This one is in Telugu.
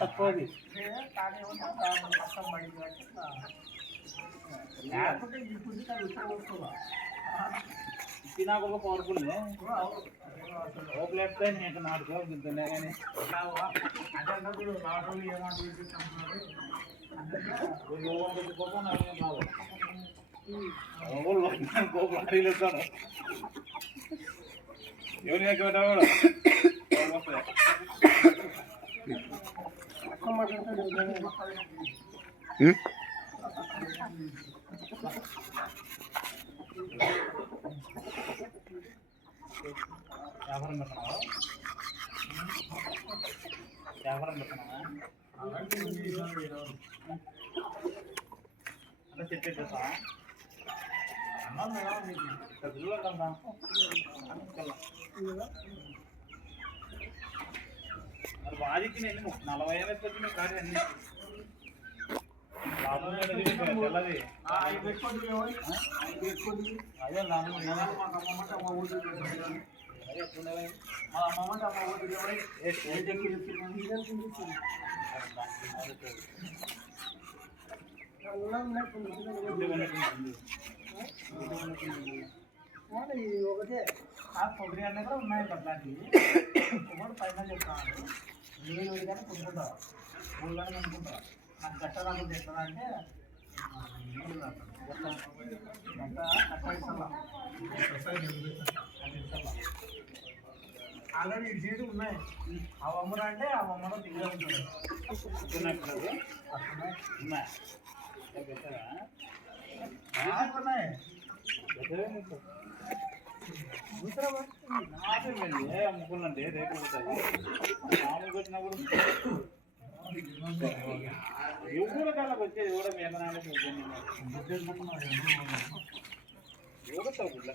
తక్కువది నాకు ఒక పవర్ఫుల్ ఓ ప్లేట్ నేను నాటుకో తింటున్నా కానీ ఎవరి వ్యాపారం పెట్టినావా వ్యాపారం పెట్టినావా అంటే చెప్పేసా మరి వాదికి నేను 40 ఏళ్ళు వచ్చిన కాదు అన్ని తెల్లది అదే ఒకటే కొబ్బరి అన్నీ కూడా ఉన్నాయి అట్లాంటివి ఒకటి పైన చెప్తాను నేను కానీ కొనుక్కుంటా మూడు కానీ కొనుక్కుంటా నాకు గట్ట రాకుండా ఎట్లా అంటే ఆల్రెడీ ఇటు సైడ్ ఉన్నాయి ఆ అమ్మరా అంటే ఆ అమ్మలో దిగులు ఉంటుంది ఉన్నాయి అమ్ముకున్నంటే రేపు పోతాయి మామూలు పెట్టినప్పుడు ఎవరు కాళ్ళకి వచ్చేది కూడా మేమనాలకి ఎవరు తగ్గుట్లా